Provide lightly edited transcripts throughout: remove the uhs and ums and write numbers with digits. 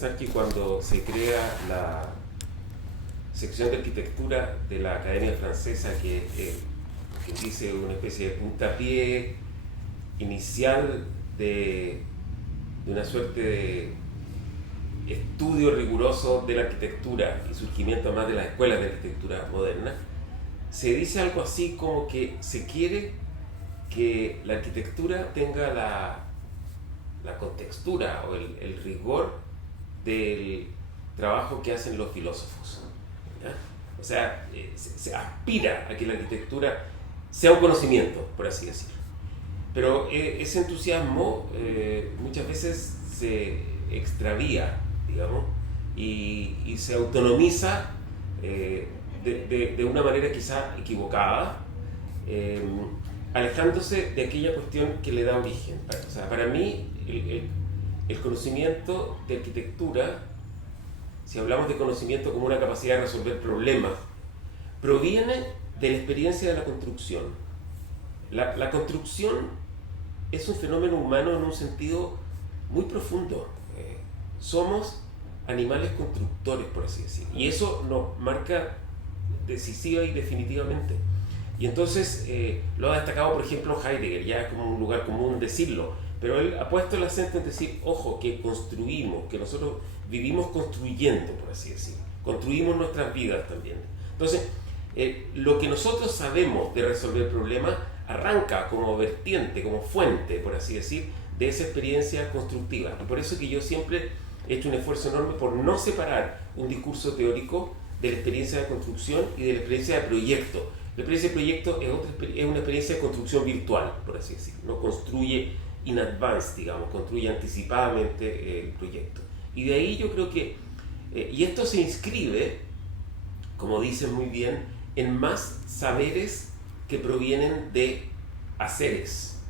pensar que cuando se crea la sección de arquitectura de la Academia Francesa, que dice una especie de puntapié inicial de una suerte de estudio riguroso de la arquitectura y surgimiento más de las escuelas de arquitectura moderna, se dice algo así como que se quiere que la arquitectura tenga la contextura o el rigor del trabajo que hacen los filósofos, ¿ya? O sea, se aspira a que la arquitectura sea un conocimiento, por así decirlo. Pero ese entusiasmo muchas veces se extravía, digamos, y se autonomiza de una manera quizá equivocada, alejándose de aquella cuestión que le da origen. O sea, para mí el conocimiento de arquitectura, si hablamos de conocimiento como una capacidad de resolver problemas, proviene de la experiencia de la construcción. La construcción es un fenómeno humano en un sentido muy profundo. Somos animales constructores, por así decirlo, y eso nos marca decisiva y definitivamente. Y entonces lo ha destacado, por ejemplo, Heidegger, ya es como un lugar común decirlo, pero él ha puesto el acento en decir, ojo, que construimos, que nosotros vivimos construyendo, por así decirlo, construimos nuestras vidas también. Entonces, lo que nosotros sabemos de resolver problemas arranca como vertiente, como fuente, por así decir, de esa experiencia constructiva. Y por eso que yo siempre he hecho un esfuerzo enorme por no separar un discurso teórico de la experiencia de construcción y de la experiencia de proyecto. La experiencia de proyecto es una experiencia de construcción virtual, por así decirlo, no construye in advance, digamos, construye anticipadamente el proyecto. Y de ahí yo creo que, y esto se inscribe, como dicen muy bien, en más saberes que provienen de haceres,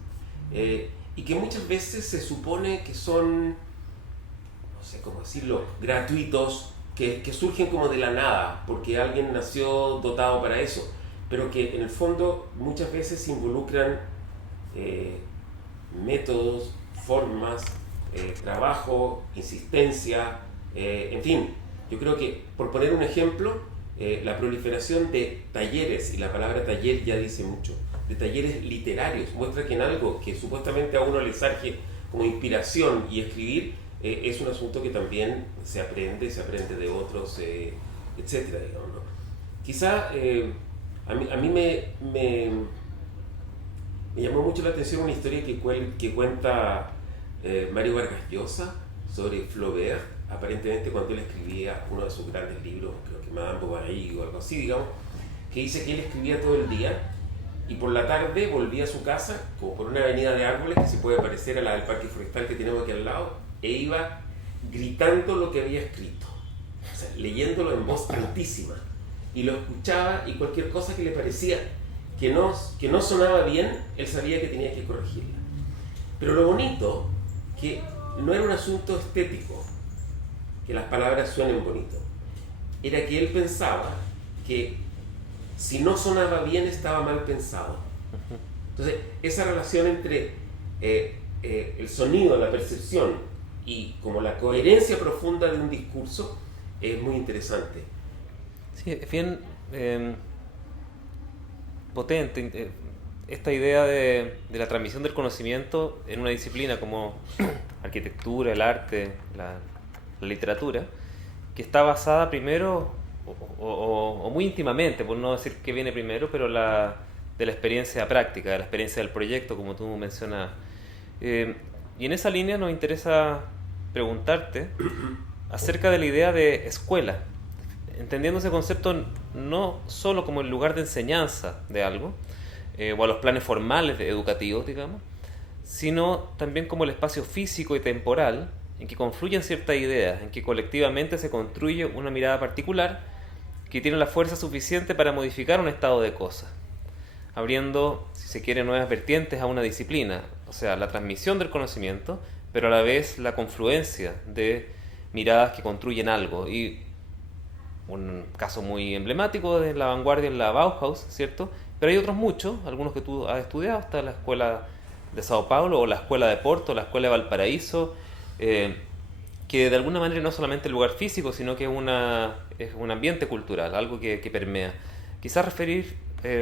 y que muchas veces se supone que son, no sé cómo decirlo, gratuitos, que surgen como de la nada, porque alguien nació dotado para eso, pero que en el fondo muchas veces involucran métodos, formas, trabajo, insistencia, en fin. Yo creo que, por poner un ejemplo, la proliferación de talleres, y la palabra taller ya dice mucho, de talleres literarios, muestra que en algo que supuestamente a uno le surge como inspiración y escribir, es un asunto que también se aprende de otros, etcétera, digamos, ¿no? Quizá a mí me llamó mucho la atención una historia que cuenta Mario Vargas Llosa sobre Flaubert, aparentemente cuando él escribía uno de sus grandes libros, creo que Madame Bovary o algo así, digamos, que dice que él escribía todo el día y por la tarde volvía a su casa, como por una avenida de árboles que se puede parecer a la del parque forestal que tenemos aquí al lado, e iba gritando lo que había escrito, o sea, leyéndolo en voz altísima, y lo escuchaba, y cualquier cosa que le parecía que no sonaba bien, él sabía que tenía que corregirla. Pero lo bonito, que no era un asunto estético, que las palabras suenen bonito, era que él pensaba que si no sonaba bien estaba mal pensado. Entonces, esa relación entre el sonido, la percepción y como la coherencia profunda de un discurso es muy interesante. Sí, es bien potente esta idea de la transmisión del conocimiento en una disciplina como arquitectura, el arte, la literatura, que está basada primero o muy íntimamente, por no decir que viene primero, pero de la experiencia práctica, de la experiencia del proyecto, como tú mencionas. Y en esa línea nos interesa preguntarte acerca de la idea de escuela, entendiendo ese concepto no solo como el lugar de enseñanza de algo, o a los planes formales educativos, digamos, sino también como el espacio físico y temporal en que confluyen ciertas ideas, en que colectivamente se construye una mirada particular que tiene la fuerza suficiente para modificar un estado de cosas, abriendo, si se quiere, nuevas vertientes a una disciplina, o sea, la transmisión del conocimiento, pero a la vez la confluencia de miradas que construyen algo. Y un caso muy emblemático de la vanguardia es la Bauhaus, ¿cierto? Pero hay otros muchos, algunos que tú has estudiado, está la Escuela de Sao Paulo, o la Escuela de Porto, la Escuela de Valparaíso, que de alguna manera no es solamente el lugar físico, sino que es un ambiente cultural, algo que permea. Quizás referir,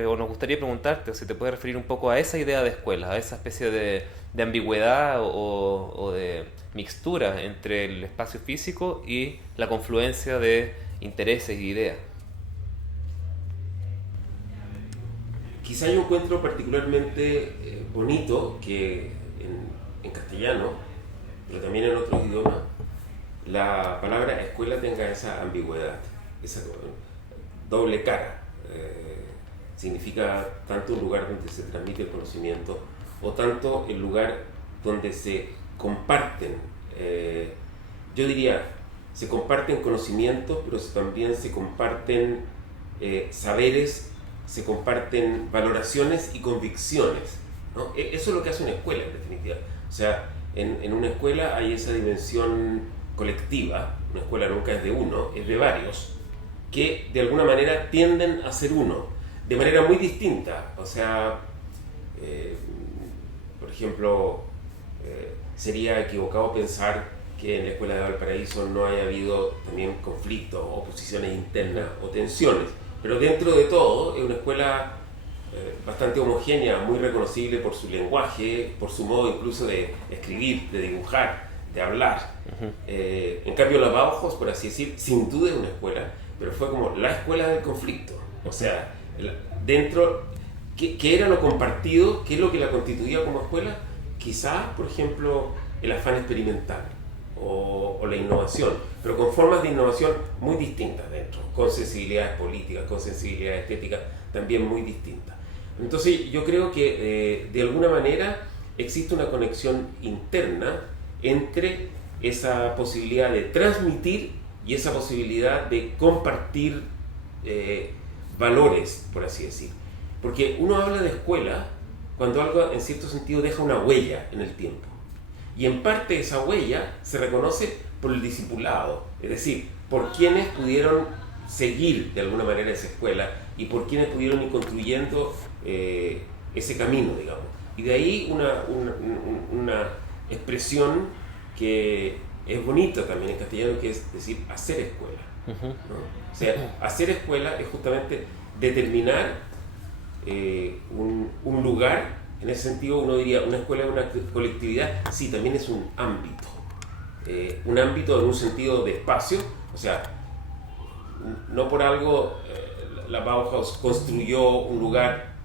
o nos gustaría preguntarte, o si te puedes referir un poco a esa idea de escuela, a esa especie de ambigüedad o de mixtura entre el espacio físico y la confluencia de intereses y ideas. Quizá yo encuentro particularmente bonito que en castellano, pero también en otros idiomas, la palabra escuela tenga esa ambigüedad, esa doble cara. Significa tanto un lugar donde se transmite el conocimiento o tanto el lugar donde se comparten, yo diría, se comparten conocimientos, pero también se comparten saberes, se comparten valoraciones y convicciones, ¿no? Eso es lo que hace una escuela, en definitiva. O sea, en una escuela hay esa dimensión colectiva. Una escuela nunca es de uno, es de varios, que de alguna manera tienden a ser uno, de manera muy distinta. O sea, por ejemplo, sería equivocado pensar que en la Escuela de Valparaíso no haya habido también conflictos, oposiciones internas o tensiones. Pero dentro de todo es una escuela bastante homogénea, muy reconocible por su lenguaje, por su modo incluso de escribir, de dibujar, de hablar. En cambio la Bauhaus, por así decir, sin duda es una escuela, pero fue como la escuela del conflicto. O sea, dentro, ¿qué era lo compartido? ¿Qué es lo que la constituía como escuela? Quizá, por ejemplo, el afán experimental o la innovación, pero con formas de innovación muy distintas dentro, con sensibilidades políticas, con sensibilidades estéticas también muy distintas. Entonces yo creo que de alguna manera existe una conexión interna entre esa posibilidad de transmitir y esa posibilidad de compartir valores, por así decir. Porque uno habla de escuela cuando algo en cierto sentido deja una huella en el tiempo. Y en parte esa huella se reconoce por el discipulado, es decir, por quienes pudieron seguir de alguna manera esa escuela y por quienes pudieron ir construyendo ese camino, digamos. Y de ahí una expresión que es bonita también en castellano, que es decir, hacer escuela, ¿no? O sea, hacer escuela es justamente determinar un lugar. En ese sentido uno diría, una escuela es una colectividad, sí, también es un ámbito en un sentido de espacio. O sea, no por algo la Bauhaus construyó un lugar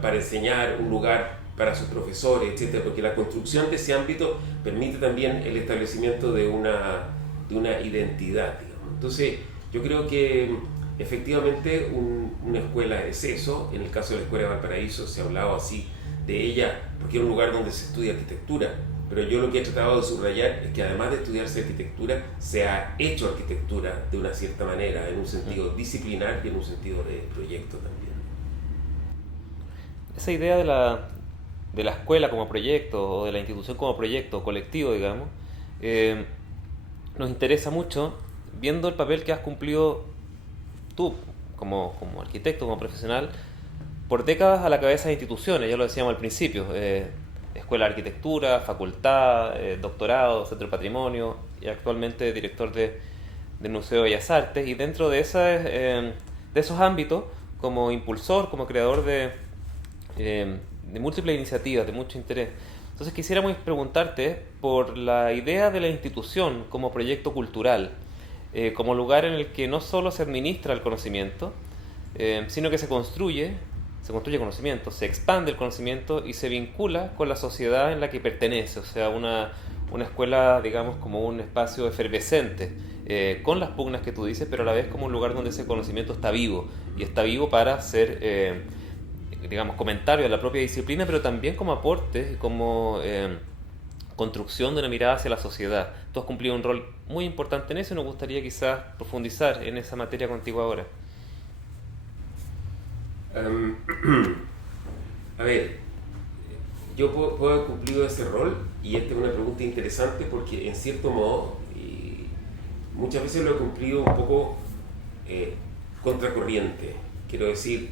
para enseñar, un lugar para sus profesores, etcétera, porque la construcción de ese ámbito permite también el establecimiento de una identidad, digamos. Entonces, yo creo que efectivamente una escuela es eso. En el caso de la Escuela de Valparaíso se ha hablado así de ella porque es un lugar donde se estudia arquitectura, pero yo lo que he tratado de subrayar es que además de estudiarse arquitectura, se ha hecho arquitectura de una cierta manera, en un sentido disciplinar y en un sentido de proyecto también. Esa idea de la escuela como proyecto o de la institución como proyecto colectivo, digamos, nos interesa mucho viendo el papel que has cumplido tú como arquitecto, como profesional, por décadas a la cabeza de instituciones. Ya lo decíamos al principio, Escuela de Arquitectura, Facultad, Doctorado, Centro de Patrimonio y actualmente director del Museo de Bellas Artes. Y dentro de esos ámbitos, como impulsor, como creador de múltiples iniciativas, de mucho interés. Entonces quisiéramos preguntarte por la idea de la institución como proyecto cultural, como lugar en el que no solo se administra el conocimiento, sino que se construye conocimiento, se expande el conocimiento y se vincula con la sociedad en la que pertenece. O sea, una escuela, digamos, como un espacio efervescente, con las pugnas que tú dices, pero a la vez como un lugar donde ese conocimiento está vivo, y está vivo para ser, digamos, comentario de la propia disciplina, pero también como aporte, como construcción de una mirada hacia la sociedad. Tú has cumplido un rol muy importante en eso y nos gustaría quizás profundizar en esa materia contigo ahora. A ver, yo puedo haber cumplido ese rol, y esta es una pregunta interesante porque en cierto modo y muchas veces lo he cumplido un poco contracorriente. Quiero decir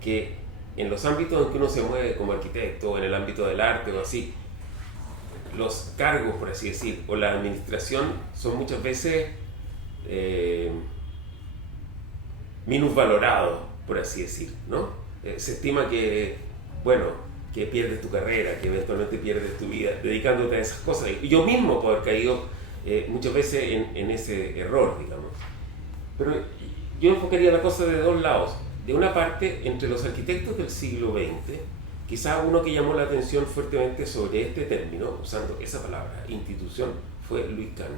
que en los ámbitos en que uno se mueve como arquitecto, en el ámbito del arte o así, los cargos, por así decir, o la administración son muchas veces minusvalorados, por así decir, ¿no? Se estima que, bueno, que pierdes tu carrera, que eventualmente pierdes tu vida dedicándote a esas cosas. Y yo mismo puedo haber caído muchas veces en ese error, digamos. Pero yo enfocaría la cosa de dos lados. De una parte, entre los arquitectos del siglo XX, quizá uno que llamó la atención fuertemente sobre este término, usando esa palabra, institución, fue Louis Kahn,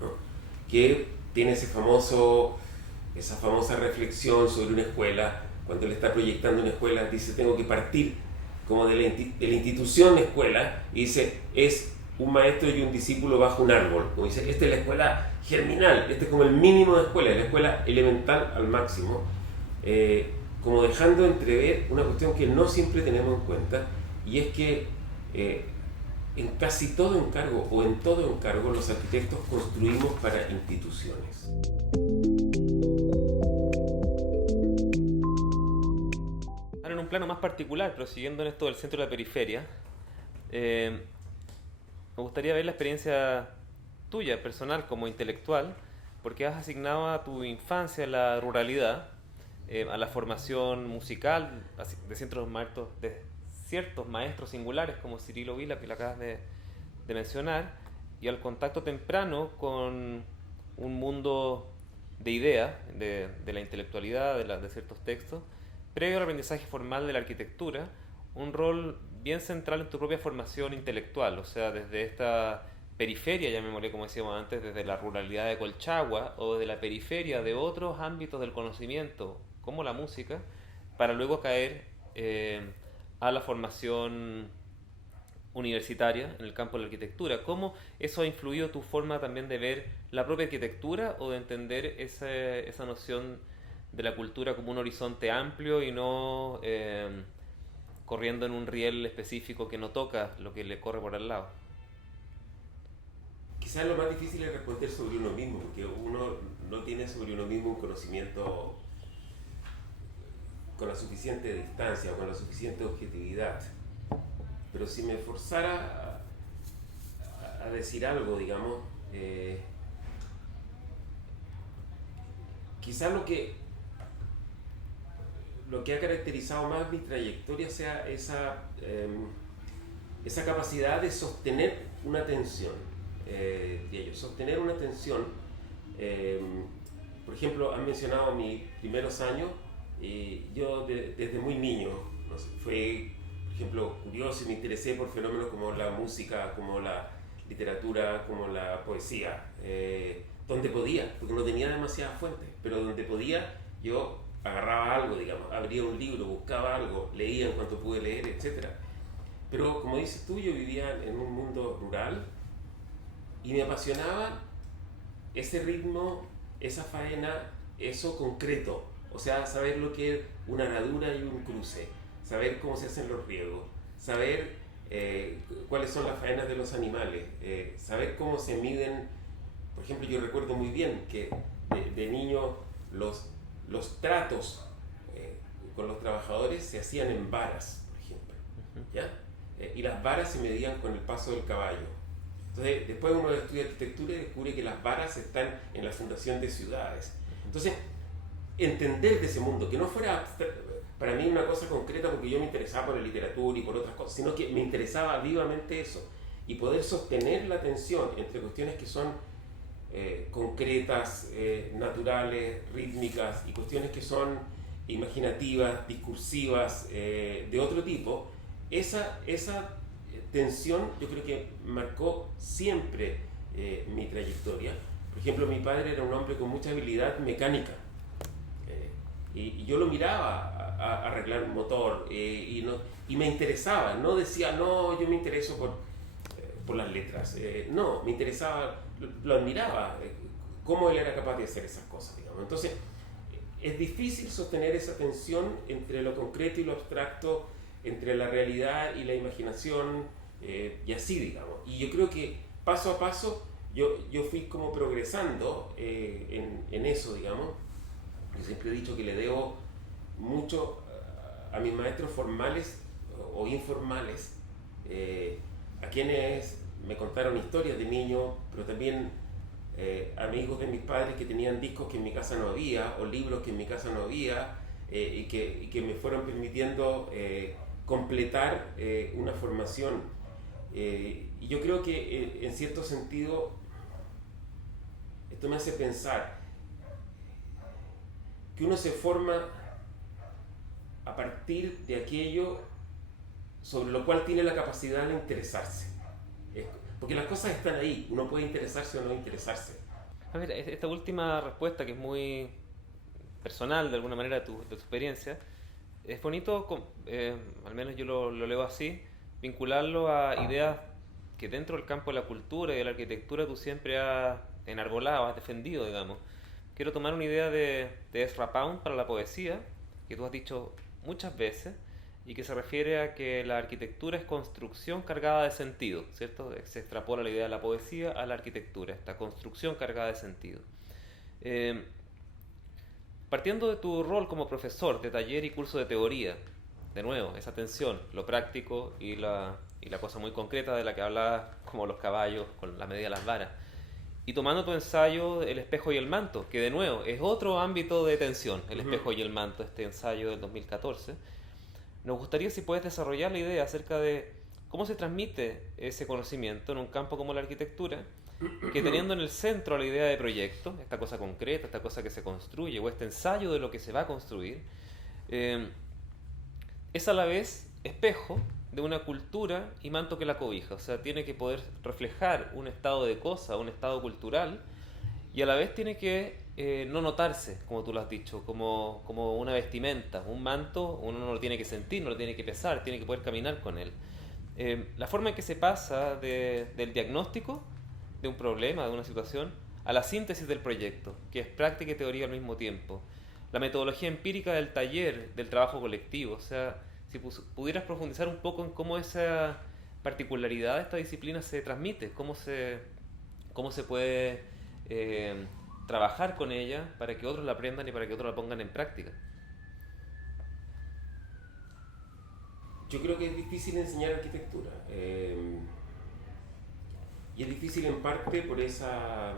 ¿no? Que tiene esa famosa reflexión sobre una escuela. Cuando él está proyectando una escuela, dice, tengo que partir como de la institución escuela, y dice, es un maestro y un discípulo bajo un árbol. Como dice, esta es la escuela germinal, este es como el mínimo de escuela, es la escuela elemental al máximo, como dejando entrever una cuestión que no siempre tenemos en cuenta, y es que en casi todo encargo, o en todo encargo, los arquitectos construimos para instituciones. Ahora, en un plano más particular, pero siguiendo en esto del centro de la periferia, me gustaría ver la experiencia tuya, personal, como intelectual, porque has asignado a tu infancia la ruralidad, a la formación musical de ciertos maestros singulares como Cirilo Vila, que lo acabas de mencionar, y al contacto temprano con un mundo de ideas, de la intelectualidad, de ciertos textos, previo al aprendizaje formal de la arquitectura, un rol bien central en tu propia formación intelectual, o sea, desde esta periferia, llamémosle como decíamos antes, desde la ruralidad de Colchagua o desde la periferia de otros ámbitos del conocimiento, como la música, para luego caer a la formación universitaria en el campo de la arquitectura. ¿Cómo eso ha influido tu forma también de ver la propia arquitectura o de entender esa noción de la cultura como un horizonte amplio y no corriendo en un riel específico que no toca lo que le corre por al lado? Quizás lo más difícil es responder sobre uno mismo, porque uno no tiene sobre uno mismo un conocimiento con la suficiente distancia, con la suficiente objetividad. Pero si me forzara a decir algo, digamos, quizás lo que ha caracterizado más mi trayectoria sea esa capacidad de sostener una tensión, sostener una tensión. Por ejemplo, han mencionado mis primeros años, y yo desde muy niño, no sé, fue, por ejemplo, curioso y me interesé por fenómenos como la música, como la literatura, como la poesía, donde podía, porque no tenía demasiadas fuentes, pero donde podía yo agarraba algo, digamos, abría un libro, buscaba algo, leía en cuanto pude leer, etc. Pero como dices tú, yo vivía en un mundo rural y me apasionaba ese ritmo, esa faena, eso concreto. O sea, saber lo que es una aradura y un cruce, saber cómo se hacen los riegos, saber cuáles son las faenas de los animales, saber cómo se miden. Por ejemplo, yo recuerdo muy bien que de niño los tratos con los trabajadores se hacían en varas, por ejemplo, ¿ya? Y las varas se medían con el paso del caballo. Entonces, después uno estudia arquitectura y descubre que las varas están en la fundación de ciudades. Entonces, entender de ese mundo, que no fuera para mí una cosa concreta porque yo me interesaba por la literatura y por otras cosas, sino que me interesaba vivamente eso, y poder sostener la tensión entre cuestiones que son concretas, naturales, rítmicas, y cuestiones que son imaginativas, discursivas, de otro tipo. Esa tensión yo creo que marcó siempre mi trayectoria. Por ejemplo, mi padre era un hombre con mucha habilidad mecánica, y yo lo miraba a arreglar un motor, y me interesaba, no decía, no, yo me intereso por las letras, no, me interesaba, lo admiraba, cómo él era capaz de hacer esas cosas, digamos. Entonces, es difícil sostener esa tensión entre lo concreto y lo abstracto, entre la realidad y la imaginación, y así, digamos. Y yo creo que paso a paso yo fui como progresando en eso, digamos. Yo siempre he dicho que le debo mucho a mis maestros formales o informales, a quienes me contaron historias de niños, pero también amigos de mis padres que tenían discos que en mi casa no había, o libros que en mi casa no había, y que me fueron permitiendo completar una formación. Y yo creo que en cierto sentido esto me hace pensar que uno se forma a partir de aquello sobre lo cual tiene la capacidad de interesarse. Porque las cosas están ahí, uno puede interesarse o no interesarse. A ver, esta última respuesta, que es muy personal de alguna manera de tu experiencia, es bonito, al menos yo lo leo así, vincularlo a ideas que dentro del campo de la cultura y de la arquitectura tú siempre has enarbolado, has defendido, digamos. Quiero tomar una idea de Ezra Pound para la poesía, que tú has dicho muchas veces, y que se refiere a que la arquitectura es construcción cargada de sentido, ¿cierto? Se extrapola la idea de la poesía a la arquitectura, esta construcción cargada de sentido. Partiendo de tu rol como profesor de taller y curso de teoría, de nuevo, esa tensión, lo práctico y la cosa muy concreta de la que hablabas, como los caballos con la medida de las varas, y tomando tu ensayo El espejo y el manto, que de nuevo es otro ámbito de tensión, El espejo y el manto, este ensayo del 2014, nos gustaría si puedes desarrollar la idea acerca de cómo se transmite ese conocimiento en un campo como la arquitectura, que teniendo en el centro la idea de proyecto, esta cosa concreta, esta cosa que se construye, o este ensayo de lo que se va a construir, es a la vez espejo de una cultura y manto que la cobija. O sea, tiene que poder reflejar un estado de cosa, un estado cultural, y a la vez tiene que no notarse, como tú lo has dicho, como una vestimenta, un manto. Uno no lo tiene que sentir, no lo tiene que pesar, tiene que poder caminar con él. La forma en que se pasa del diagnóstico de un problema, de una situación, a la síntesis del proyecto, que es práctica y teoría al mismo tiempo. La metodología empírica del taller, del trabajo colectivo. O sea, si pudieras profundizar un poco en cómo esa particularidad de esta disciplina se transmite, cómo se puede trabajar con ella para que otros la aprendan y para que otros la pongan en práctica. Yo creo que es difícil enseñar arquitectura. Y es difícil en parte por esa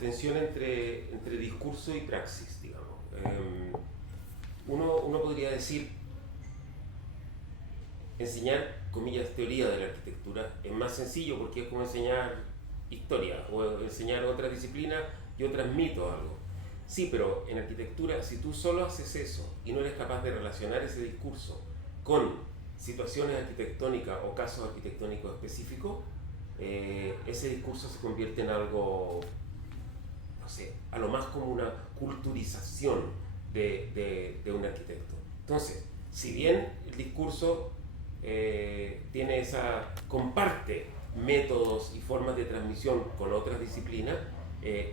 tensión entre discurso y praxis, digamos. Uno podría decir, enseñar, comillas, teoría de la arquitectura es más sencillo porque es como enseñar historia o enseñar otra disciplina. Yo transmito algo. Sí, pero en arquitectura, si tú solo haces eso y no eres capaz de relacionar ese discurso con situaciones arquitectónicas o casos arquitectónicos específicos, ese discurso se convierte en algo, no sé, a lo más como una culturización de un arquitecto. Entonces, si bien el discurso comparte métodos y formas de transmisión con otras disciplinas,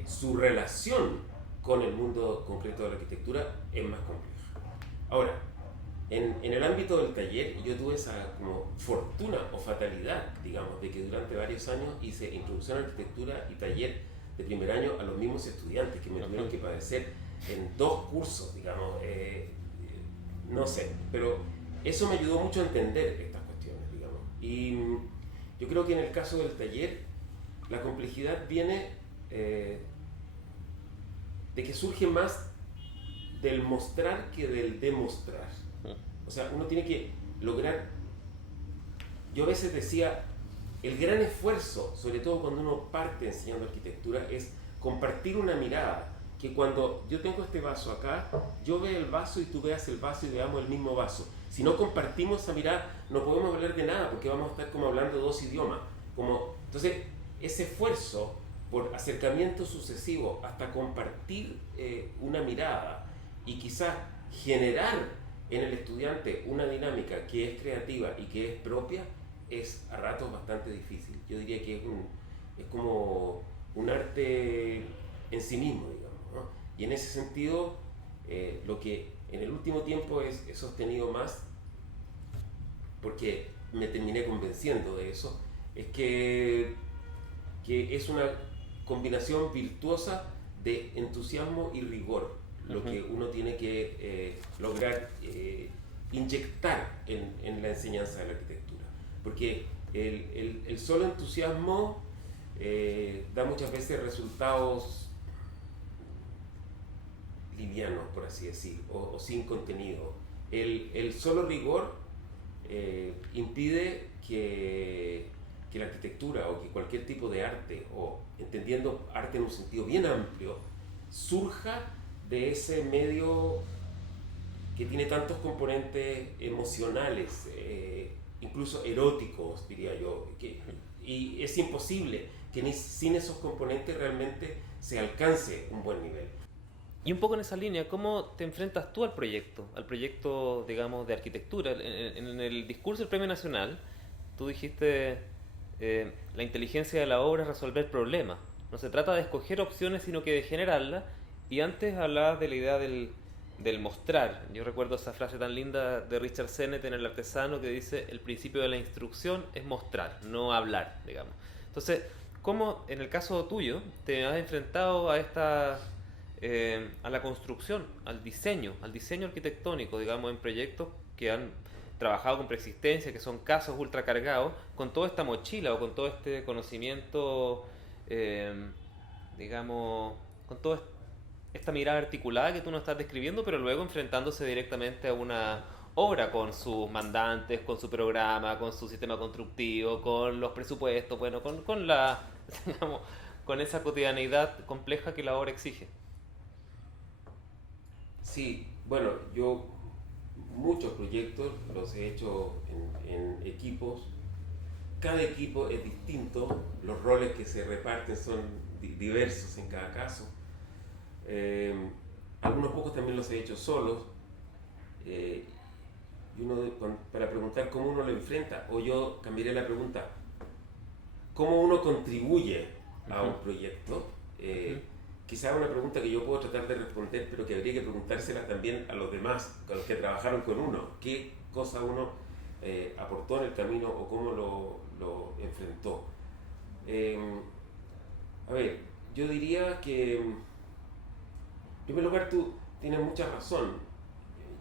su relación con el mundo concreto de la arquitectura es más compleja. Ahora, en el ámbito del taller, yo tuve esa como fortuna o fatalidad, digamos, de que durante varios años hice introducción a arquitectura y taller de primer año a los mismos estudiantes que me tuvieron que padecer en 2 cursos, digamos, no sé, pero eso me ayudó mucho a entender estas cuestiones, digamos. Y yo creo que en el caso del taller, la complejidad viene de que surge más del mostrar que del demostrar. O sea, uno tiene que lograr. Yo a veces decía, el gran esfuerzo, sobre todo cuando uno parte enseñando arquitectura, es compartir una mirada. Que cuando yo tengo este vaso acá, yo veo el vaso y tú veas el vaso y veamos el mismo vaso. Si no compartimos esa mirada, no podemos hablar de nada, porque vamos a estar como hablando 2 idiomas. Entonces, ese esfuerzo por acercamiento sucesivo hasta compartir una mirada y quizás generar en el estudiante una dinámica que es creativa y que es propia, es a ratos bastante difícil. Yo diría que es como un arte en sí mismo, digamos, ¿no? Y en ese sentido, lo que en el último tiempo he sostenido más, porque me terminé convenciendo de eso, es que es una combinación virtuosa de entusiasmo y rigor, lo que uno tiene que lograr inyectar en la enseñanza de la arquitectura. porque el solo entusiasmo da muchas veces resultados livianos, por así decir, o sin contenido. El solo rigor impide que la arquitectura o que cualquier tipo de arte, o entendiendo arte en un sentido bien amplio, surja de ese medio que tiene tantos componentes emocionales, incluso eróticos, diría yo, y es imposible que sin esos componentes realmente se alcance un buen nivel. Y un poco en esa línea, ¿cómo te enfrentas tú al proyecto? Al proyecto, digamos, de arquitectura. En el discurso del Premio Nacional, tú dijiste, la inteligencia de la obra es resolver problemas. No se trata de escoger opciones, sino que de generarlas. Y antes hablabas de la idea del mostrar. Yo recuerdo esa frase tan linda de Richard Sennett en El Artesano que dice, el principio de la instrucción es mostrar, no hablar, digamos. Entonces, ¿cómo en el caso tuyo te has enfrentado a a la construcción, al diseño arquitectónico, digamos, en proyectos que han trabajado con preexistencia, que son casos ultracargados, con toda esta mochila o con todo este conocimiento, digamos, con toda esta mirada articulada que tú nos estás describiendo, pero luego enfrentándose directamente a una obra con sus mandantes, con su programa, con su sistema constructivo, con los presupuestos, bueno, con la, digamos, con esa cotidianeidad compleja que la obra exige? Sí, bueno, yo muchos proyectos los he hecho en equipos. Cada equipo es distinto, los roles que se reparten son diversos en cada caso. Algunos pocos también los he hecho solos. Y para preguntar cómo uno lo enfrenta, o yo cambiaría la pregunta, ¿cómo uno contribuye a un proyecto? Quizás una pregunta que yo puedo tratar de responder, pero que habría que preguntársela también a los demás, a los que trabajaron con uno. ¿Qué cosa uno aportó en el camino o cómo lo enfrentó? A ver, yo diría que, en primer lugar, tú tienes mucha razón.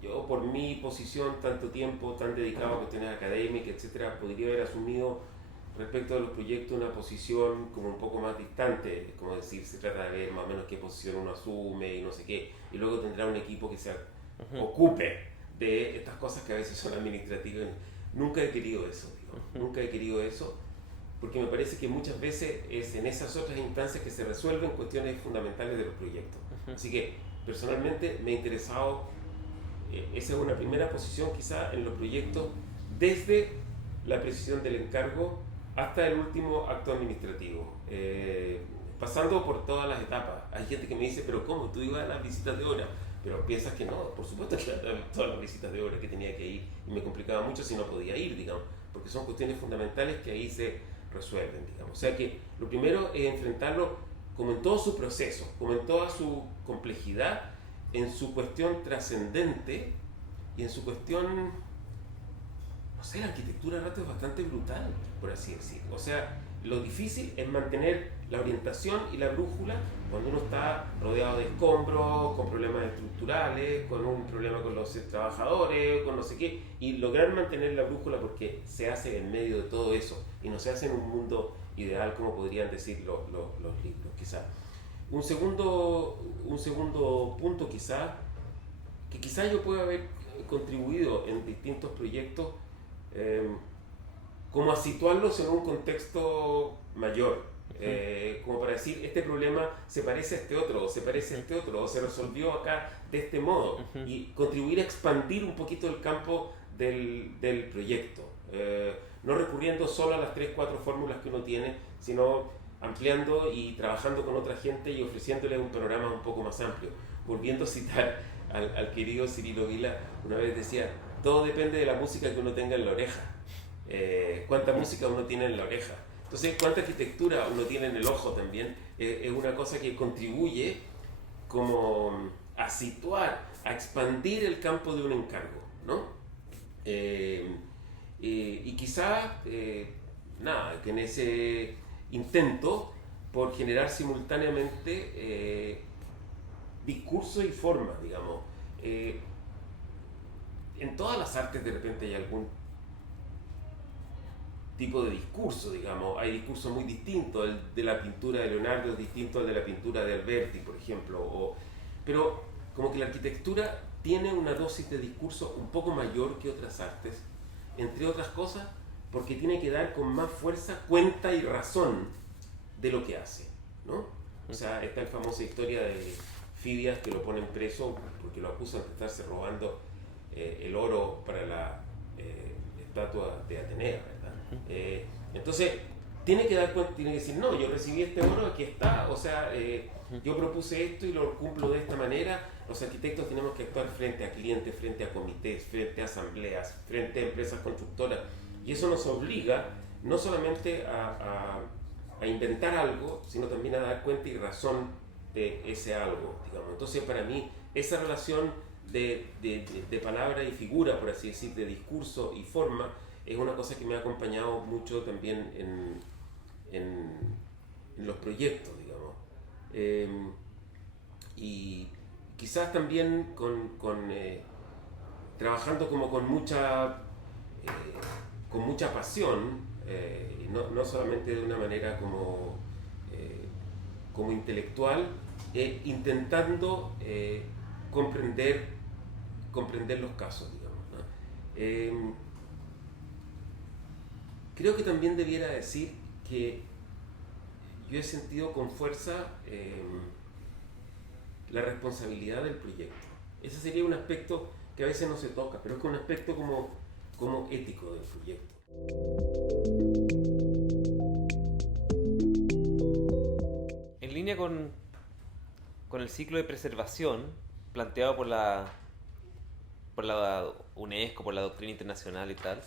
Yo, por mi posición, tanto tiempo, tan dedicado a cuestiones académicas, etcétera, podría haber asumido respecto a los proyectos una posición como un poco más distante, como decir, se trata de ver más o menos qué posición uno asume y no sé qué, y luego tendrá un equipo que se ocupe de estas cosas que a veces son administrativas. Nunca he querido eso, digo. Nunca he querido eso, porque me parece que muchas veces es en esas otras instancias que se resuelven cuestiones fundamentales de los proyectos. Así que, personalmente, me ha interesado, esa es una primera posición quizá en los proyectos, desde la precisión del encargo hasta el último acto administrativo, pasando por todas las etapas. Hay gente que me dice, pero ¿cómo? Tú ibas a las visitas de obra, pero piensas que no, por supuesto que todas las visitas de obra que tenía que ir, y me complicaba mucho si no podía ir, digamos, porque son cuestiones fundamentales que ahí se resuelven, digamos. O sea que lo primero es enfrentarlo como en todo su proceso, como en toda su complejidad, en su cuestión trascendente y en su cuestión, no sé, la arquitectura a rato es bastante brutal, por así decirlo. O sea, lo difícil es mantener la orientación y la brújula cuando uno está rodeado de escombros, con problemas estructurales, con un problema con los trabajadores, con no sé qué, y lograr mantener la brújula, porque se hace en medio de todo eso y no se hace en un mundo ideal como podrían decir los libros, quizás. Un segundo punto quizás, que quizás yo pueda haber contribuido en distintos proyectos, como a situarlos en un contexto mayor, como para decir, este problema se parece a este otro, o se parece a este otro, o se resolvió acá de este modo, y contribuir a expandir un poquito el campo del proyecto, no recurriendo solo a las 3-4 fórmulas que uno tiene, sino ampliando y trabajando con otra gente y ofreciéndole un panorama un poco más amplio. Volviendo a citar al querido Cirilo Vila, una vez decía, todo depende de la música que uno tenga en la oreja, cuánta música uno tiene en la oreja. Entonces, cuánta arquitectura uno tiene en el ojo también, es una cosa que contribuye como a situar, a expandir el campo de un encargo, ¿no? Y quizá, nada, que en ese intento por generar simultáneamente discurso y forma, digamos. En todas las artes de repente hay algún tipo de discurso, digamos. Hay discursos muy distintos. El de la pintura de Leonardo es distinto al de la pintura de Alberti, por ejemplo. Pero como que la arquitectura tiene una dosis de discurso un poco mayor que otras artes, entre otras cosas, porque tiene que dar con más fuerza cuenta y razón de lo que hace, ¿no? O sea, esta es la famosa historia de Fidias, que lo ponen preso porque lo acusan de estarse robando el oro para la estatua de Atenea, ¿verdad? Entonces, tiene que dar cuenta, tiene que decir, no, yo recibí este oro, aquí está, o sea, yo propuse esto y lo cumplo de esta manera. Los arquitectos tenemos que actuar frente a clientes, frente a comités, frente a asambleas, frente a empresas constructoras, y eso nos obliga no solamente a inventar algo, sino también a dar cuenta y razón de ese algo, digamos. Entonces, para mí, esa relación de palabra y figura, por así decir, de discurso y forma, es una cosa que me ha acompañado mucho también en los proyectos, digamos. Y quizás también trabajando como con mucha pasión, no solamente de una manera como intelectual, intentando comprender los casos, digamos, ¿no? Creo que también debiera decir que yo he sentido con fuerza la responsabilidad del proyecto. Ese sería un aspecto que a veces no se toca, pero es un aspecto como ético del proyecto. En línea con el ciclo de preservación planteado por la UNESCO, por la doctrina internacional y tal,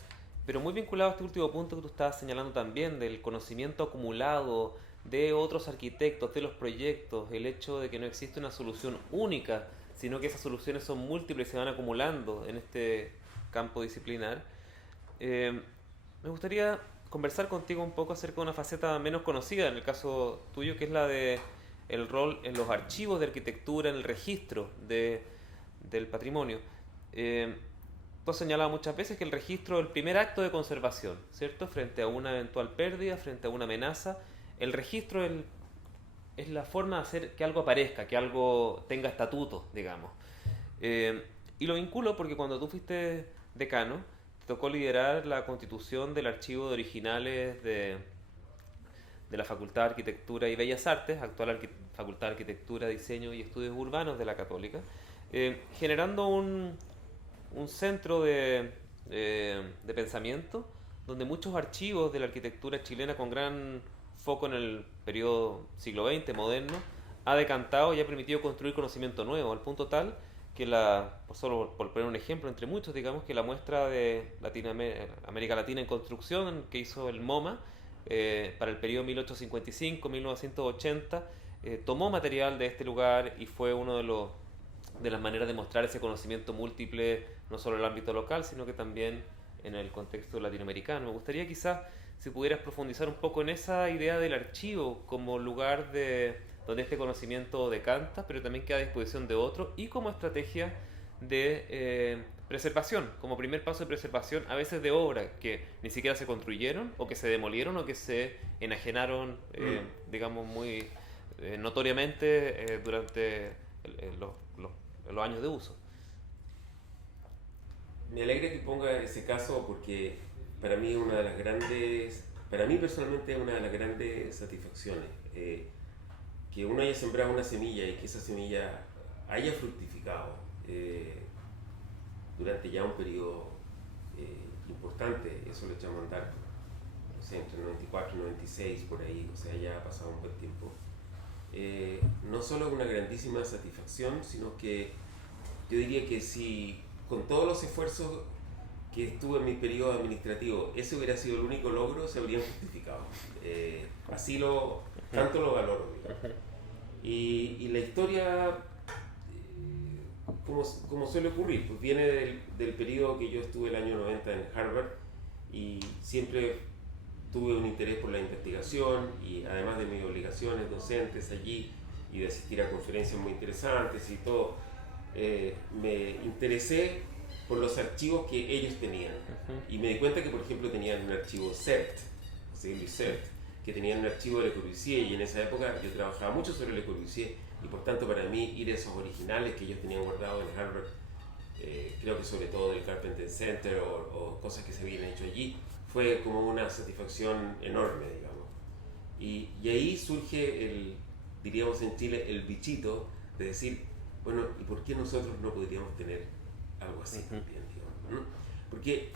pero muy vinculado a este último punto que tú estabas señalando también, del conocimiento acumulado de otros arquitectos, de los proyectos, el hecho de que no existe una solución única, sino que esas soluciones son múltiples y se van acumulando en este campo disciplinar. Me gustaría conversar contigo un poco acerca de una faceta menos conocida en el caso tuyo, que es la de el rol en los archivos de arquitectura, en el registro del patrimonio. Tú has señalado muchas veces que el registro es el primer acto de conservación, ¿cierto? Frente a una eventual pérdida, frente a una amenaza, el registro es la forma de hacer que algo aparezca, que algo tenga estatuto, digamos. Y lo vinculo porque cuando tú fuiste decano, te tocó liderar la constitución del archivo de originales de la Facultad de Arquitectura y Bellas Artes, actual Facultad de Arquitectura, Diseño y Estudios Urbanos de la Católica, generando un centro de pensamiento donde muchos archivos de la arquitectura chilena con gran foco en el periodo siglo XX, moderno, ha decantado y ha permitido construir conocimiento nuevo, al punto tal que solo por poner un ejemplo entre muchos, digamos que la muestra de América Latina en construcción que hizo el MoMA para el periodo 1855-1980, tomó material de este lugar y fue uno de las maneras de mostrar ese conocimiento múltiple, no solo en el ámbito local, sino que también en el contexto latinoamericano. Me gustaría quizás si pudieras profundizar un poco en esa idea del archivo como lugar donde este conocimiento decanta, pero también queda a disposición de otros, y como estrategia de preservación, como primer paso de preservación, a veces de obras que ni siquiera se construyeron, o que se demolieron, o que se enajenaron, digamos, muy notoriamente durante los años de uso. Me alegra que ponga ese caso porque para mí personalmente es una de las grandes satisfacciones, que uno haya sembrado una semilla y que esa semilla haya fructificado durante ya un periodo importante. Eso lo echamos a andar, no sé, entre 94 y 96, por ahí, o sea, ya ha pasado un buen tiempo. No solo es una grandísima satisfacción, sino que yo diría que si con todos los esfuerzos que estuve en mi periodo administrativo, ese hubiera sido el único logro, se habrían justificado. Tanto lo valoro, digamos. Y la historia, como suele ocurrir, pues viene del periodo que yo estuve el año 90 en Harvard, y siempre tuve un interés por la investigación, y además de mis obligaciones docentes allí y de asistir a conferencias muy interesantes y todo, me interesé por los archivos que ellos tenían. Y me di cuenta que, por ejemplo, tenían un archivo CERT, que tenían un archivo de Le Corbusier, y en esa época yo trabajaba mucho sobre Le Corbusier, y por tanto para mí ir a esos originales que ellos tenían guardados en Harvard, creo que sobre todo del Carpenter Center o cosas que se habían hecho allí, fue como una satisfacción enorme, digamos. Y ahí surge diríamos en Chile, el bichito de decir, bueno, ¿y por qué nosotros no podríamos tener algo así también, digamos, ¿no? Porque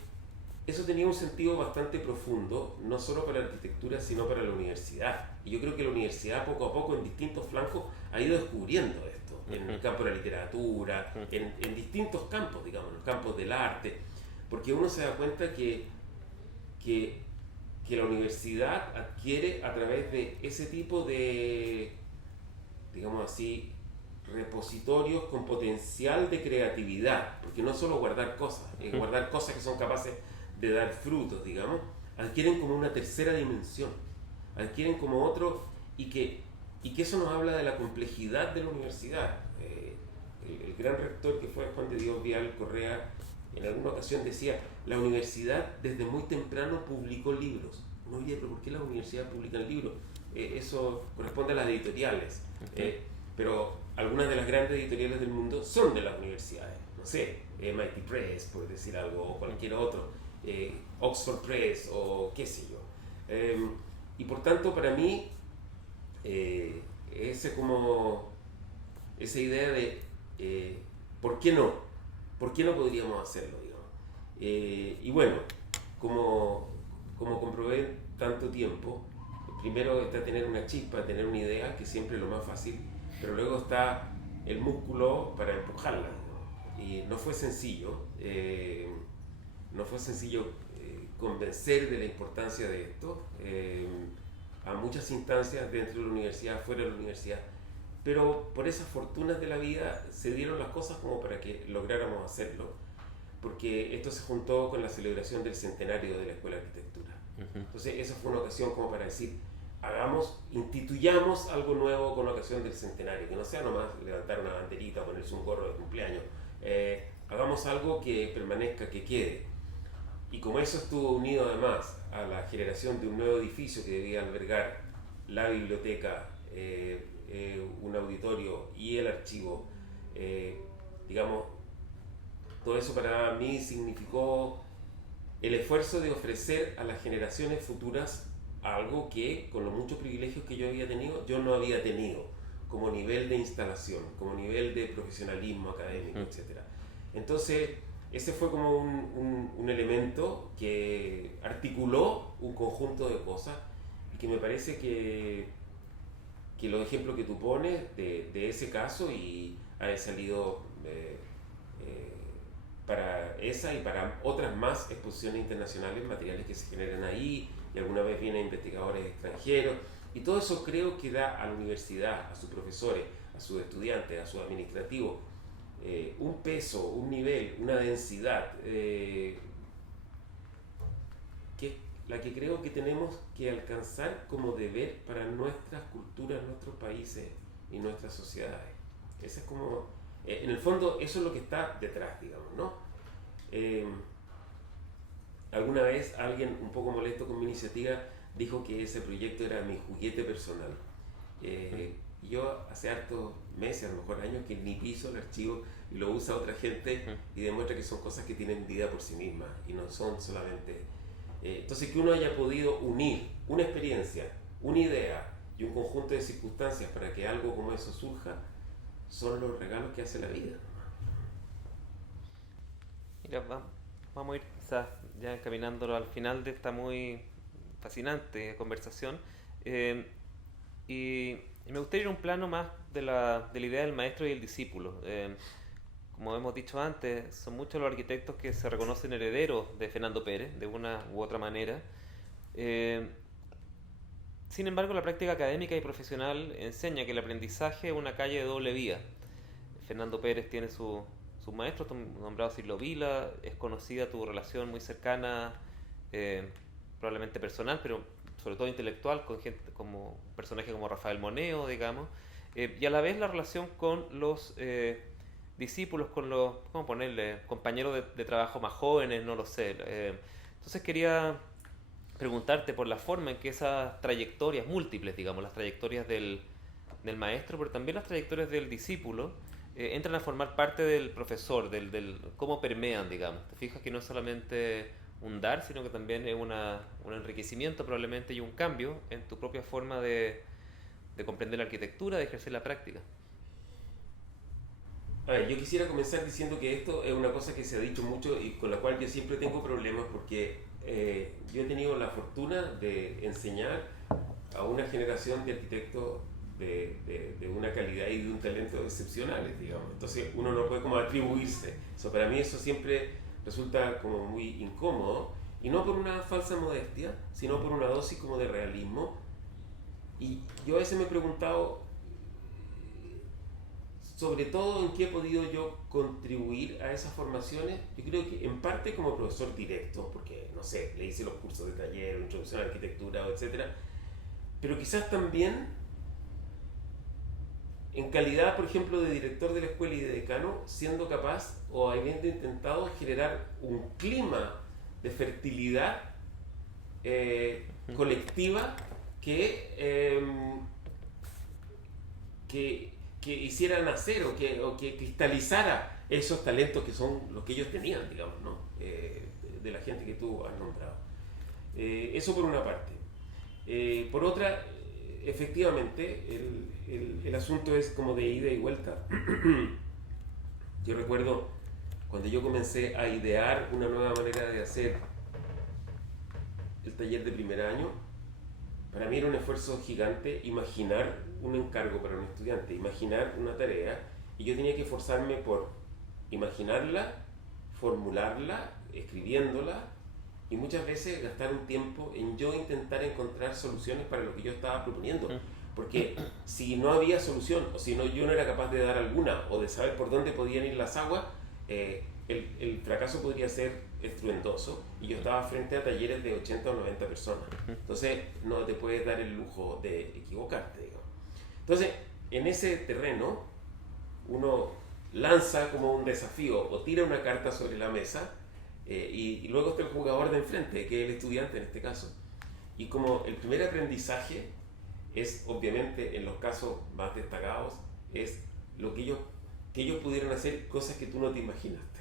eso tenía un sentido bastante profundo, no solo para la arquitectura, sino para la universidad. Y yo creo que la universidad poco a poco en distintos flancos ha ido descubriendo esto, en el campo de la literatura, en distintos campos, digamos, en los campos del arte, porque uno se da cuenta que la universidad adquiere a través de ese tipo de, digamos así, repositorios con potencial de creatividad, porque no solo guardar cosas, guardar cosas que son capaces de dar frutos, digamos, adquieren como una tercera dimensión, adquieren como otro, y que eso nos habla de la complejidad de la universidad. El gran rector que fue Juan de Dios Vial Correa en alguna ocasión decía, la universidad desde muy temprano publicó libros. No, oye, pero ¿por qué las universidades publican libros? Eso corresponde a las editoriales. Pero algunas de las grandes editoriales del mundo son de las universidades. No sé, MIT Press, por decir algo, o cualquier otro. Oxford Press, o qué sé yo. Y por tanto, para mí, esa idea de ¿por qué no? ¿Por qué no podríamos hacerlo, digamos? Y bueno, como comprobé tanto tiempo, primero está tener una chispa, tener una idea, que siempre es lo más fácil, pero luego está el músculo para empujarla, ¿no? Y no fue sencillo, convencer de la importancia de esto a muchas instancias dentro de la universidad, fuera de la universidad, pero por esas fortunas de la vida se dieron las cosas como para que lográramos hacerlo, porque esto se juntó con la celebración del centenario de la Escuela de Arquitectura. Entonces esa fue una ocasión como para decir, instituyamos algo nuevo con ocasión del centenario, que no sea nomás levantar una banderita o ponerse un gorro de cumpleaños, hagamos algo que permanezca, que quede. Y como eso estuvo unido además a la generación de un nuevo edificio que debía albergar la biblioteca, un auditorio y el archivo, digamos, todo eso para mí significó el esfuerzo de ofrecer a las generaciones futuras algo que, con los muchos privilegios que yo había tenido, yo no había tenido, como nivel de instalación, como nivel de profesionalismo académico, etc. Entonces, ese fue como un elemento que articuló un conjunto de cosas y que me parece que los ejemplos que tú pones de ese caso y ha salido para esa y para otras más exposiciones internacionales, materiales que se generan ahí, y alguna vez vienen investigadores extranjeros, y todo eso creo que da a la universidad, a sus profesores, a sus estudiantes, a sus administrativos, un peso, un nivel, una densidad, que es la que creo que tenemos que alcanzar como deber para nuestras culturas, nuestros países y nuestras sociedades. Ese es como, en el fondo, eso es lo que está detrás, digamos, ¿no? Alguna vez alguien un poco molesto con mi iniciativa dijo que ese proyecto era mi juguete personal. Yo hace hartos meses, a lo mejor años, que ni piso el archivo y lo usa otra gente y demuestra que son cosas que tienen vida por sí mismas y no son solamente... entonces, que uno haya podido unir una experiencia, una idea y un conjunto de circunstancias para que algo como eso surja, son los regalos que hace la vida. Mira, vamos a ir quizás ya encaminándolo al final de esta muy fascinante conversación. Y me gustaría ir a un plano más de la idea del maestro y el discípulo. Como hemos dicho antes, son muchos los arquitectos que se reconocen herederos de Fernando Pérez, de una u otra manera. Sin embargo, la práctica académica y profesional enseña que el aprendizaje es una calle de doble vía. Fernando Pérez tiene sus maestros, nombrado Cirlo Vila, es conocida tu relación muy cercana, probablemente personal, pero sobre todo intelectual, con gente como personajes como Rafael Moneo, digamos, y a la vez la relación con los discípulos, con los, ¿cómo ponerle? Compañeros de trabajo más jóvenes, no lo sé. Entonces quería preguntarte por la forma en que esas trayectorias múltiples, digamos, las trayectorias del maestro, pero también las trayectorias del discípulo, entran a formar parte del profesor, cómo permean, digamos. Te fijas que no es solamente un dar, sino que también es un enriquecimiento probablemente y un cambio en tu propia forma de comprender la arquitectura, de ejercer la práctica. A ver, yo quisiera comenzar diciendo que esto es una cosa que se ha dicho mucho y con la cual yo siempre tengo problemas porque yo he tenido la fortuna de enseñar a una generación de arquitectos de una calidad y de un talento excepcionales, digamos. Entonces uno no puede como atribuirse. Para mí eso siempre resulta como muy incómodo y no por una falsa modestia, sino por una dosis como de realismo. Y yo a veces me he preguntado sobre todo en qué he podido yo contribuir a esas formaciones. Yo creo que en parte como profesor directo, porque no sé, le hice los cursos de taller, introducción a la arquitectura, etcétera, pero quizás también en calidad, por ejemplo, de director de la escuela y de decano, siendo capaz o habiendo intentado generar un clima de fertilidad colectiva que hiciera nacer o que cristalizara esos talentos que son los que ellos tenían, digamos, ¿no? De la gente que tú has nombrado. Eso por una parte. Por otra, efectivamente, el asunto es como de ida y vuelta. Yo recuerdo cuando yo comencé a idear una nueva manera de hacer el taller de primer año, para mí era un esfuerzo gigante imaginar un encargo para un estudiante, imaginar una tarea, y yo tenía que esforzarme por imaginarla, formularla, escribiéndola, y muchas veces gastar un tiempo en yo intentar encontrar soluciones para lo que yo estaba proponiendo. Porque si no había solución, o si no, yo no era capaz de dar alguna, o de saber por dónde podían ir las aguas, el fracaso podría ser estruendoso, y yo estaba frente a talleres de 80 o 90 personas. Entonces no te puedes dar el lujo de equivocarte, digamos. Entonces, en ese terreno, uno lanza como un desafío o tira una carta sobre la mesa, y luego está el jugador de enfrente, que es el estudiante en este caso. Y como el primer aprendizaje es, obviamente, en los casos más destacados, es lo que ellos pudieran hacer cosas que tú no te imaginaste.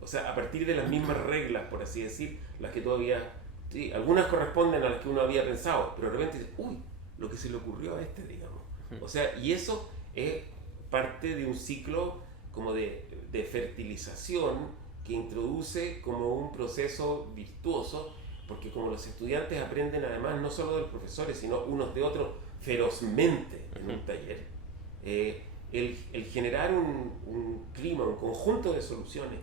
O sea, a partir de las mismas reglas, por así decir, las que todavía, sí, algunas corresponden a las que uno había pensado, pero de repente dices, uy, lo que se le ocurrió a este, digamos. O sea, y eso es parte de un ciclo como de fertilización que introduce como un proceso virtuoso, porque como los estudiantes aprenden además no solo de los profesores, sino unos de otros ferozmente en un taller, el generar un clima, un conjunto de soluciones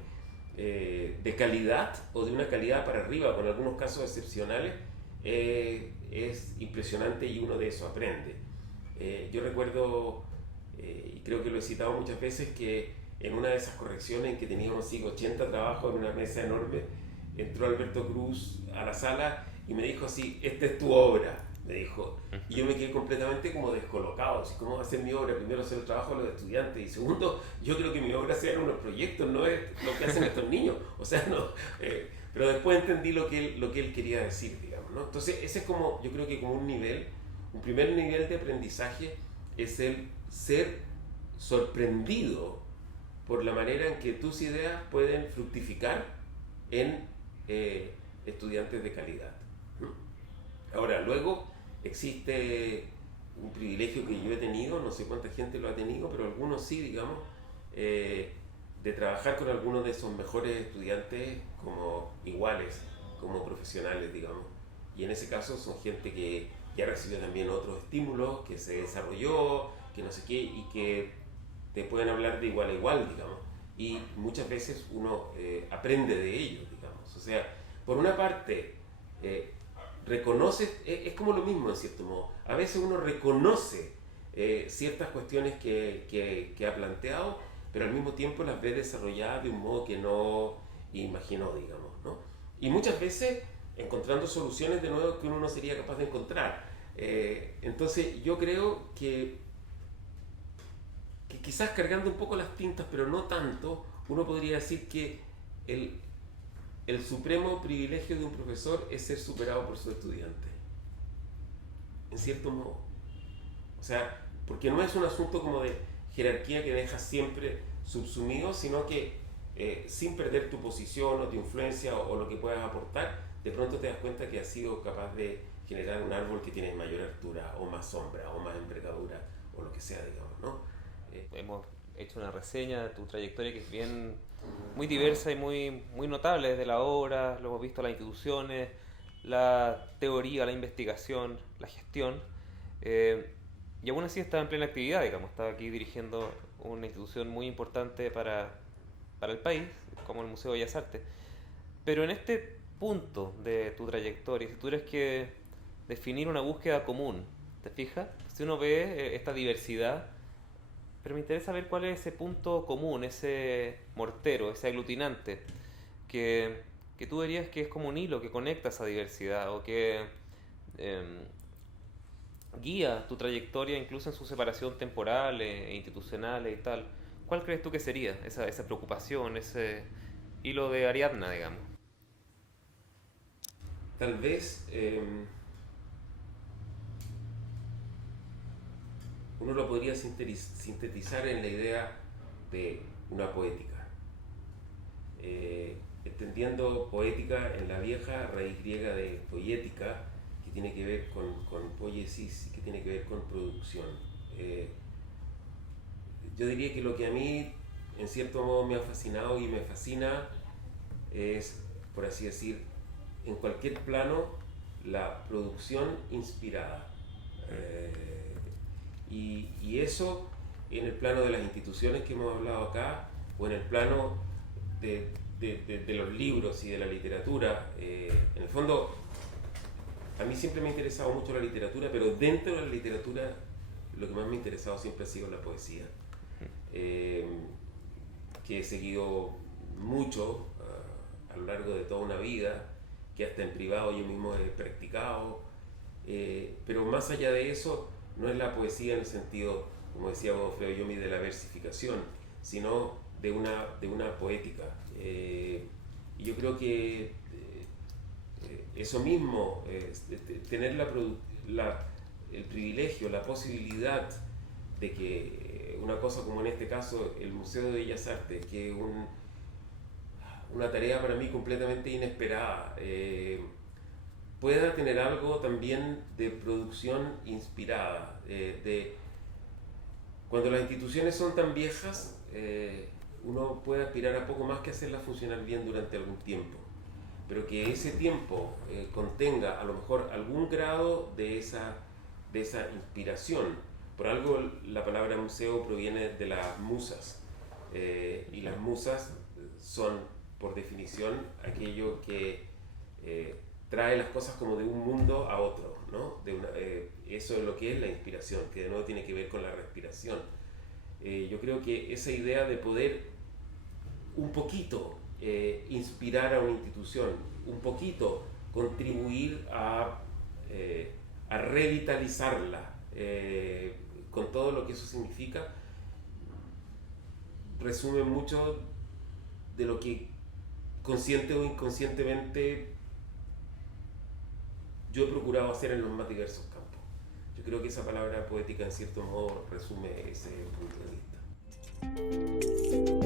de calidad o de una calidad para arriba, con algunos casos excepcionales, es impresionante y uno de eso aprende. Yo recuerdo, y creo que lo he citado muchas veces, que en una de esas correcciones en que teníamos 80 trabajos en una mesa enorme, entró Alberto Cruz a la sala y me dijo así, esta es tu obra, me dijo. Y yo me quedé completamente como descolocado, así, ¿cómo va a ser mi obra? Primero, hacer el trabajo de los estudiantes, y segundo, yo creo que mi obra sea unos proyectos, no es lo que hacen estos niños, o sea, no, pero después entendí lo que él quería decir, digamos, ¿no? Entonces ese es como, yo creo que como un primer nivel de aprendizaje es el ser sorprendido por la manera en que tus ideas pueden fructificar en estudiantes de calidad. Ahora, luego existe un privilegio que yo he tenido, no sé cuánta gente lo ha tenido, pero algunos sí, digamos, de trabajar con algunos de esos mejores estudiantes como iguales, como profesionales, digamos. Y en ese caso son gente que ya recibió también otros estímulos, que se desarrolló, que no sé qué, y que te pueden hablar de igual a igual, digamos. Y muchas veces uno aprende de ellos, digamos. O sea, por una parte, reconoce, es como lo mismo en cierto modo. A veces uno reconoce ciertas cuestiones que ha planteado, pero al mismo tiempo las ve desarrolladas de un modo que no imaginó, digamos, ¿no? Y muchas veces encontrando soluciones de nuevo que uno no sería capaz de encontrar. Entonces yo creo que quizás cargando un poco las tintas, pero no tanto, uno podría decir que el supremo privilegio de un profesor es ser superado por su estudiante, en cierto modo. O sea, porque no es un asunto como de jerarquía que dejas siempre subsumido, sino que sin perder tu posición o tu influencia o lo que puedas aportar, de pronto te das cuenta que has sido capaz de generar un árbol que tiene mayor altura o más sombra o más envergadura o lo que sea, digamos, ¿no? Hemos hecho una reseña de tu trayectoria que es bien muy diversa y muy notable desde la obra, lo hemos visto las instituciones, la teoría, la investigación, la gestión. Y aún así está en plena actividad, digamos, está aquí dirigiendo una institución muy importante para el país, como el Museo de Bellas Artes. Pero en este punto de tu trayectoria, si tuvieras que definir una búsqueda común, ¿te fijas? Si uno ve esta diversidad, pero me interesa ver cuál es ese punto común, ese mortero, ese aglutinante, que tú dirías que es como un hilo que conecta esa diversidad o que guía tu trayectoria incluso en su separación temporal e institucional y tal. ¿Cuál crees tú que sería esa preocupación, ese hilo de Ariadna, digamos? Tal vez uno lo podría sintetizar en la idea de una poética, entendiendo poética en la vieja raíz griega de poietica, que tiene que ver con poiesis y que tiene que ver con producción. Yo diría que lo que a mí en cierto modo me ha fascinado y me fascina es, por así decir, en cualquier plano, la producción inspirada. Y eso en el plano de las instituciones que hemos hablado acá, o en el plano de los libros y de la literatura. En el fondo, a mí siempre me ha interesado mucho la literatura, pero dentro de la literatura lo que más me ha interesado siempre ha sido la poesía, que he seguido mucho a lo largo de toda una vida, que hasta en privado yo mismo he practicado, pero más allá de eso, no es la poesía en el sentido, como decía Godofredo Yomi, de la versificación, sino de una poética. Y yo creo que eso mismo, tener el privilegio, la posibilidad de que una cosa como en este caso el Museo de Bellas Artes, que es una tarea para mí completamente inesperada, pueda tener algo también de producción inspirada. Cuando las instituciones son tan viejas, uno puede aspirar a poco más que hacerlas funcionar bien durante algún tiempo, pero que ese tiempo contenga a lo mejor algún grado de esa inspiración. Por algo la palabra museo proviene de las musas, y las musas son, por definición, aquello que trae las cosas como de un mundo a otro, ¿no? Eso es lo que es la inspiración, que de nuevo tiene que ver con la respiración. Yo creo que esa idea de poder un poquito inspirar a una institución, un poquito contribuir a revitalizarla, con todo lo que eso significa, resume mucho de lo que consciente o inconscientemente yo he procurado hacer en los más diversos campos. Yo creo que esa palabra poética en cierto modo resume ese punto de vista.